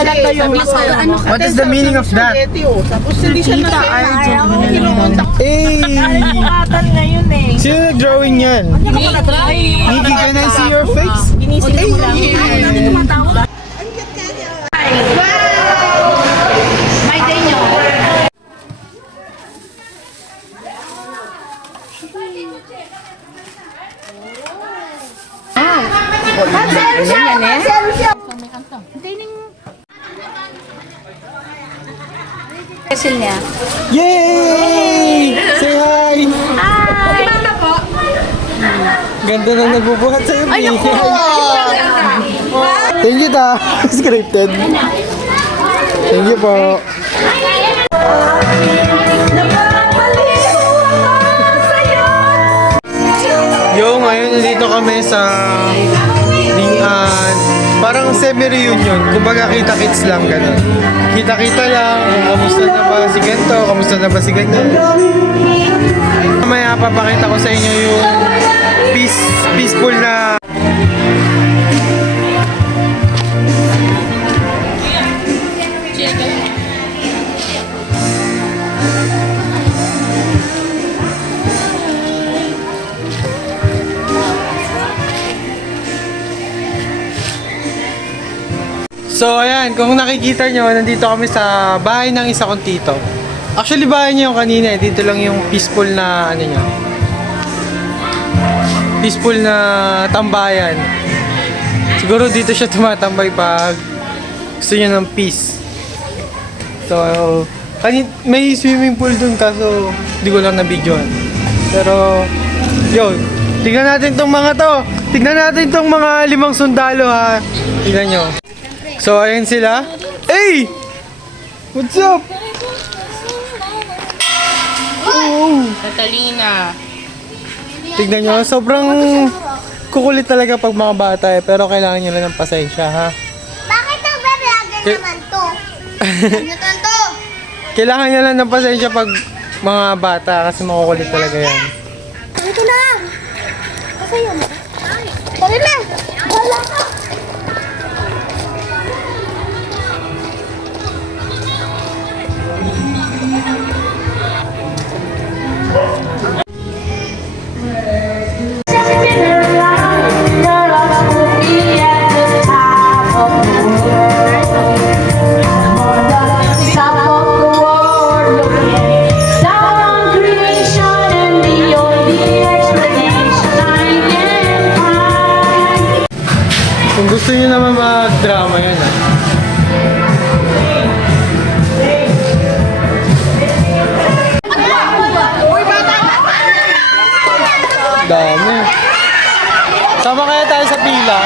What is the meaning of that? Tapos hindi siya Sino nag-drawing yan? Nikki, can I see your face? Kasi niya. Yay! Say hi! Ganda na nagbubuhat sa'yo, Nikki. Thank you, ta. Scripted. Thank you po. Yo, ngayon nandito kami sa parang semi-reunion. Kumbaga kita-kits lang, ganun. Kita-kita lang, kamusta na ba si ganito, kamusta na ba si ganyan. Mamaya papakita ko sa inyo yung peaceful na So ayan, kung nakikita nyo, nandito kami sa bahay ng isa kong tito. Actually bahay niya yung kanina eh, dito lang yung peaceful na ano niya. Peaceful na tambayan. Siguro dito siya tumatambay pag gusto niya ng peace. So, may swimming pool dun kaso di ko lang na-videoan. Pero, yun, tignan natin tong mga to. Tignan natin tong mga 5 sundalo ha. Tignan nyo. So, ayan sila. Hey! What's up? Oh! Catalina. Tignan nyo, sobrang kukulit talaga pag mga bata eh. Pero kailangan nyo lang ng pasensya ha. Bakit ang vlogger naman to? Ano to? Kailangan nyo lang ng pasensya pag mga bata kasi makukulit talaga yan. Ito na! Kasi yun. Tara na! Wala ka! Kung gusto nyo naman mag-drama yan ha. Dami. Sama kaya tayo sa pila.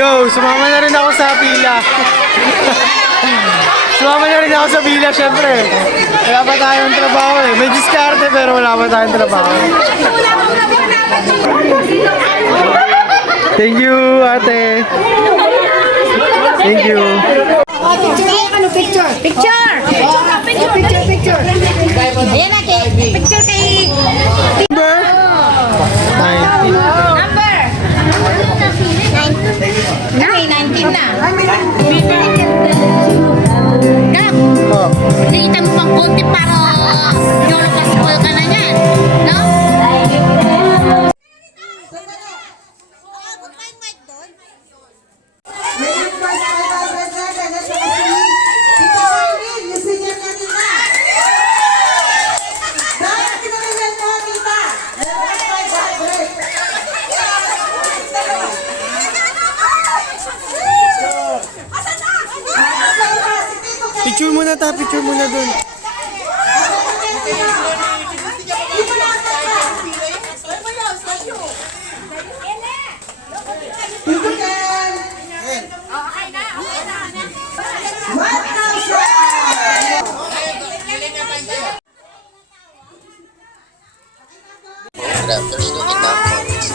Yo, sumama na rin ako sa pila. Sumama na rin ako sa pila, syempre. Wala pa tayong trabaho eh. May diskarte pero wala pa tayong trabaho. Thank you, ate. Thank you. Picture! Picture! Picture! Ayan na, picture kay... Number? 19. Number! 19 na. Gab, nakita mo pang konti para yolo paskol ka na yan. No? Picture muna ta, picture muna dun. What now, sir? there's no enough words.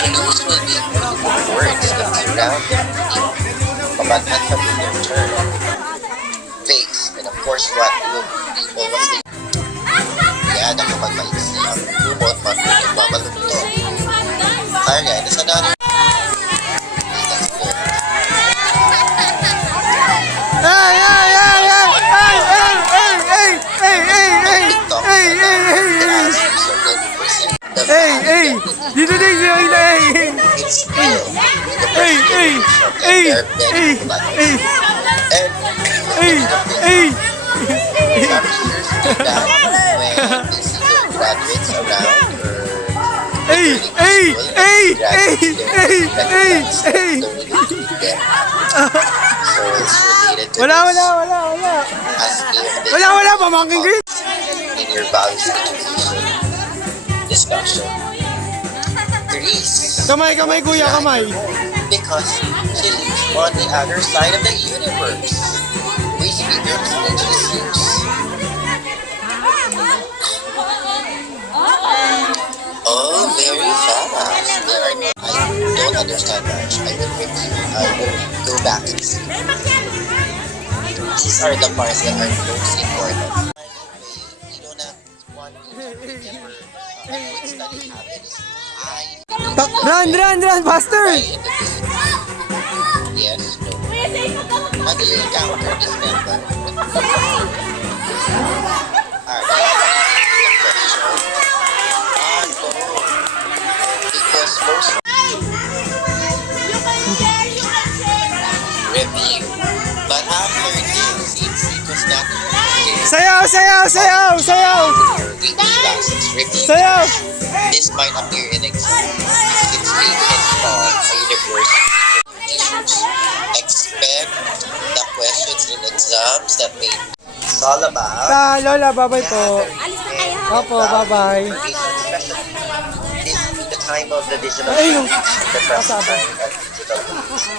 Clues will be words that surround the pabanhan familiar term. Face, and of course what will people once they yan ang kapag maiksi ang lumot magmamalungto. Kaya that's another that's good. Ay, ay, ay, ay, ay, ay, ay, ay, ay, ay, TikTok ay, ay, ay, ay, so good percent the ay, ay, dito din siya, ay, ay, it's still ay, ay, ay, they're ay, begging blood. ay, And ay, ay, some teachers do that when they see their graduates around or ay, ay, ay, ay, ay, ay, ay. So it's related to Wala, this wala, wala, wala. as if this Wala, wala, pamangkin ko yun. in your values education discussion. Greece. Kamay, kamay, kuya, kamay. Because she lives on the other side of the universe. Which figures did she use? Oh, very fast. I don't understand much. I will review. I will go back and see. These are the parts that are most important. You don't have one remember a good study habits. Run, faster. Yes, no. How do you encounter this member? Because most review, but after this, it was not Sayaw, sayaw, sayaw, sayaw. your weekly classes. Review. Sayaw. This might appear in exam because it's taken from a university issues. Expect the questions in exams that may. It's all about. Lola, bye-bye po. Opo, bye-bye. This is the time of the digital Ay, no. the present time of digital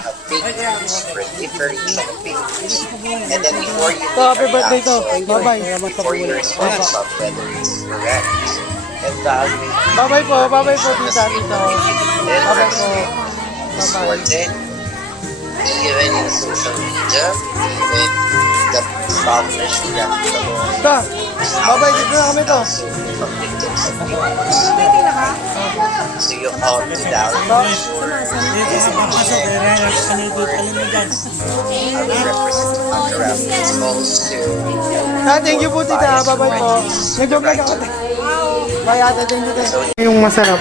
a big news for differential opinions. And then before you To, happy birthday to. Bye-bye. before you respond of whether it's correct, evaluate Bye-bye po, tita, tito. Bye-bye po. Bye-bye. important, even in social media, even the established reputable. Ta, bye-bye, dito na kami to. Also from victims of abuse. So you all do that. I will represent Underground. It's also Thank you po, tita. Bye-bye po. Nag-vlog ako. Bye, ate. Thank you, tita. Yung masarap.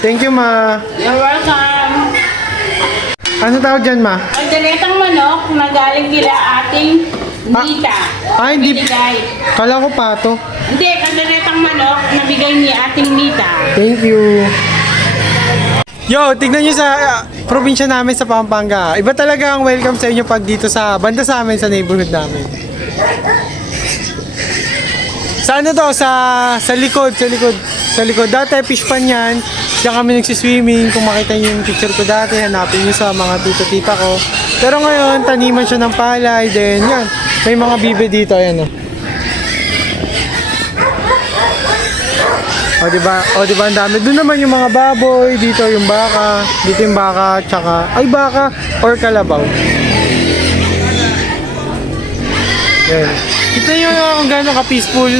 Thank you, ma. You're welcome. Ano tawag dyan, ma? Ang diretang manok na galing kila ating Nita. Ah, hindi. Binigay. Kala ko pato. Hindi, ang diretang manok na bigay ni ating Nita. Thank you. Yo, tignan nyo sa probinsya namin sa Pampanga. Iba talaga ang welcome sa inyo pag dito sa banda sa amin, sa neighborhood namin. Sa ano to? Sa likod. Dati fish pan yan. Diyan kami nagsiswimming. Kung makita nyo yung picture ko dati, hanapin nyo sa mga tito-tita ko. Pero ngayon, taniman siya ng palay. Then yan, may mga bibe dito. Ayan o. O diba ang dami. Doon naman yung mga baboy, dito yung baka, dito yung baka, tsaka, ay baka or kalabaw. Yan. Kita nyo kung gano'n ka-peaceful